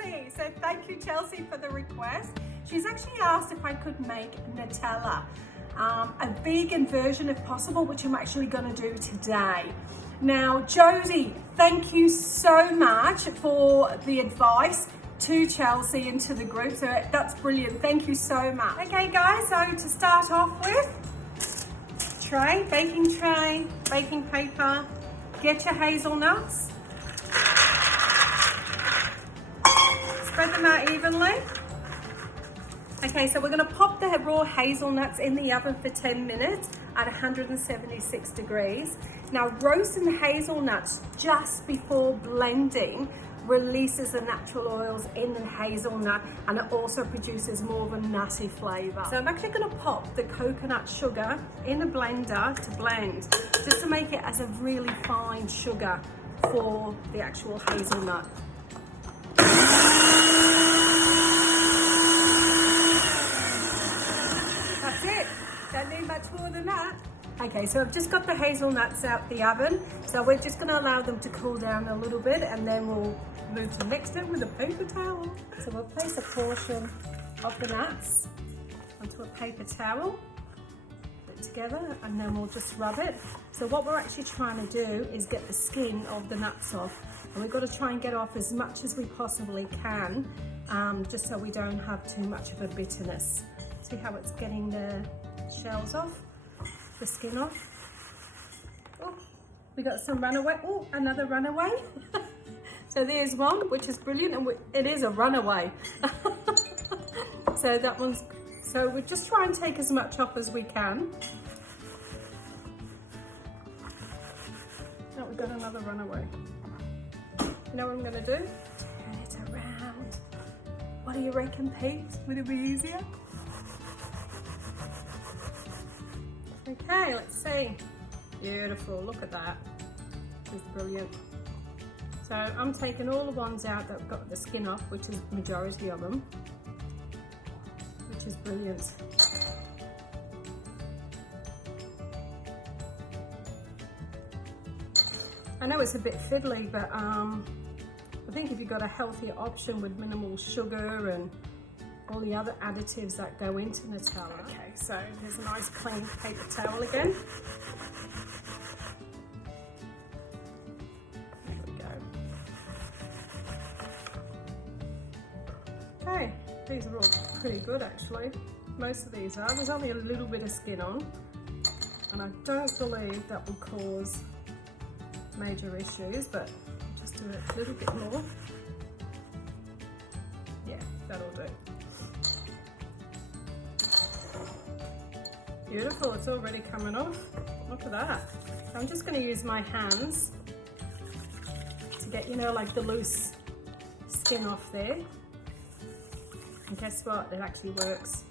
Chelsea. So thank you, Chelsea, for the request. She's actually asked if I could make Nutella, a vegan version if possible, which I'm actually going to do today. Now, Jodie, thank you so much for the advice to Chelsea and to the group. So that's brilliant. Thank you so much. Okay, guys, so to start off with, baking tray, baking paper, get your hazelnuts. Spread them out evenly. Okay, so we're going to pop the raw hazelnuts in the oven for 10 minutes at 176 degrees. Now, roasting the hazelnuts just before blending releases the natural oils in the hazelnut, and it also produces more of a nutty flavour. So I'm actually going to pop the coconut sugar in a blender to blend, just to make it as a really fine sugar for the actual hazelnut. That's it. Don't need much more than that. Okay, so I've just got the hazelnuts out the oven, so we're just going to allow them to cool down a little bit, and then we'll move to mix them with a paper towel. So we'll place a portion of the nuts onto a paper towel, put it together, and then we'll just rub it. So what we're actually trying to do is get the skin of the nuts off, and we've got to try and get off as much as we possibly can, just so we don't have too much of a bitterness. See how it's getting the shells off? The skin off. Oh, we got some runaway. Oh, another runaway. So there's one, which is brilliant, and it is a runaway. So that one's. So we just try and take as much off as we can. Now we've got another runaway. You know what I'm going to do? Turn it around. What do you reckon, peeps? Would it be easier? Okay, let's see. Beautiful, look at that. It's brilliant. So I'm taking all the ones out that have got the skin off, which is the majority of them, which is brilliant. I know it's a bit fiddly, but I think if you've got a healthier option with minimal sugar and all the other additives that go into Nutella. Okay, so there's a nice clean paper towel again. There we go. Okay, these are all pretty good actually. Most of these are. There's only a little bit of skin on, and I don't believe that will cause major issues, but I'll just do it a little bit more. Yeah, that'll do. Beautiful, it's already coming off. Look at that. So I'm just going to use my hands to get, you know, like the loose skin off there. And guess what? It actually works.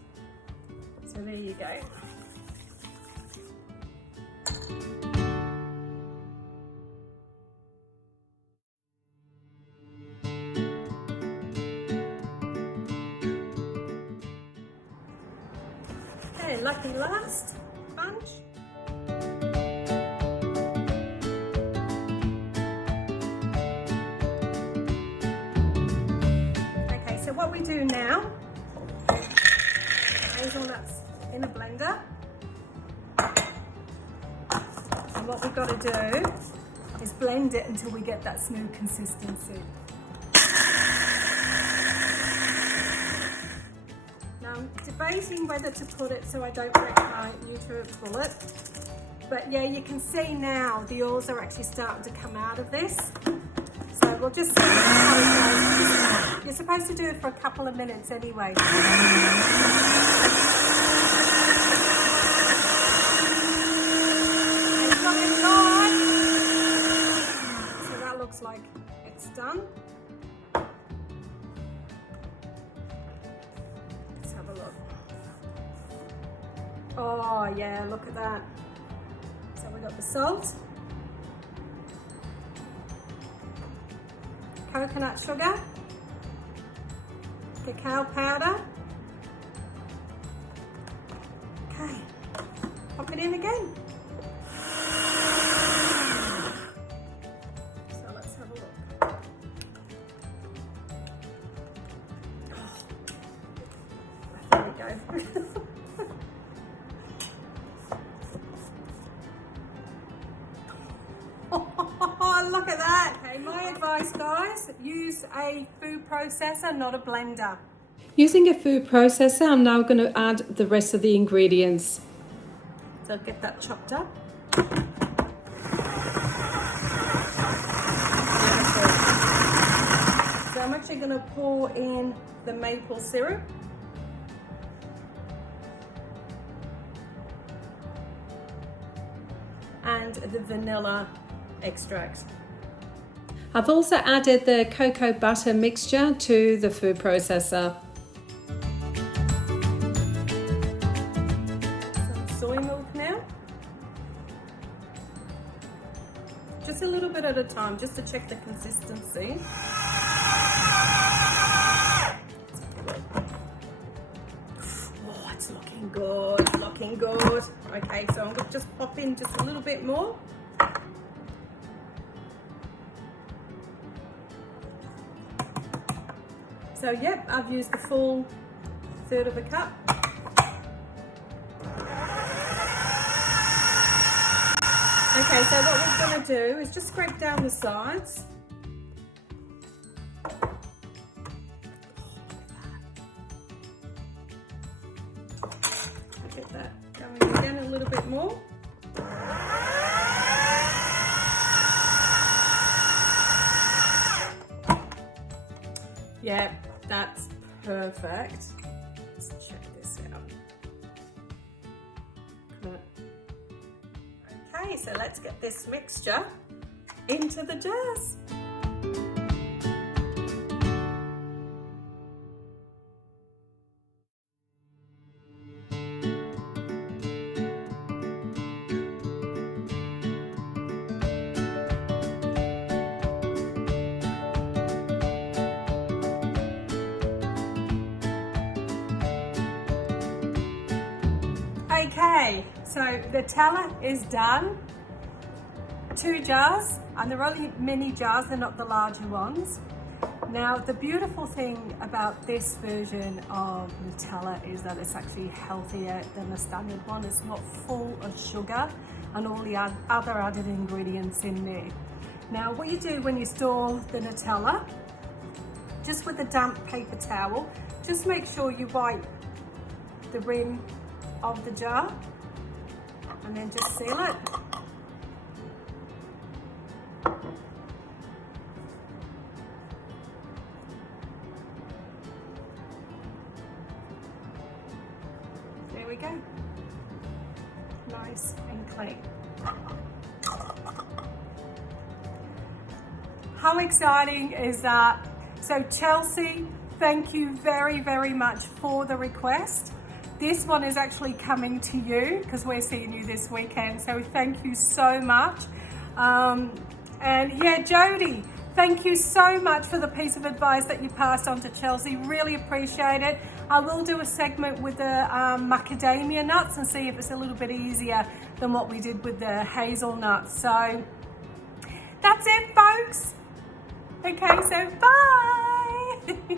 So there you go. Okay, lucky last bunch. Okay, so what we do now, hazelnuts in a blender. And what we've got to do is blend it until we get that smooth consistency. I'm debating whether to put it so I don't break my YouTube bullet, but yeah, you can see now the oils are actually starting to come out of this, so we'll just see how it goes. You're supposed to do it for a couple of minutes anyway. So that looks like it's done. Oh yeah, look at that. So we got the salt, coconut sugar, cacao powder. Okay, pop it in again. So let's have a look. alive. Oh, look at that. Okay, my advice, guys, use a food processor, not a blender. Using a food processor, I'm now going to add the rest of the ingredients. So I'll get that chopped up. So I'm actually going to pour in the maple syrup. And the vanilla extract. I've also added the cocoa butter mixture to the food processor. Some soy milk now. Just a little bit at a time, just to check the consistency. Oh, it's looking good, looking good. Okay, so I'm going to just pop in just a little bit more. So yep, I've used the full 1/3 of a cup. Okay, so what we're going to do is just scrape down the sides. Get that going again a little bit more. Yeah, that's perfect. Let's check this out. Okay, so let's get this mixture into the jars. Okay, so Nutella is done. 2 jars, and they're only mini jars, they're not the larger ones. Now, the beautiful thing about this version of Nutella is that it's actually healthier than the standard one. It's not full of sugar and all the other added ingredients in there. Now, what you do when you store the Nutella, just with a damp paper towel, just make sure you wipe the rim of the jar and then just seal it. There we go. Nice and clean. How exciting is that? So Chelsea, thank you very, very much for the request. This one is actually coming to you because we're seeing you this weekend. So thank you so much. And yeah, Jody, thank you so much for the piece of advice that you passed on to Chelsea. Really appreciate it. I will do a segment with the macadamia nuts and see if it's a little bit easier than what we did with the hazelnuts. So that's it, folks. Okay, so bye.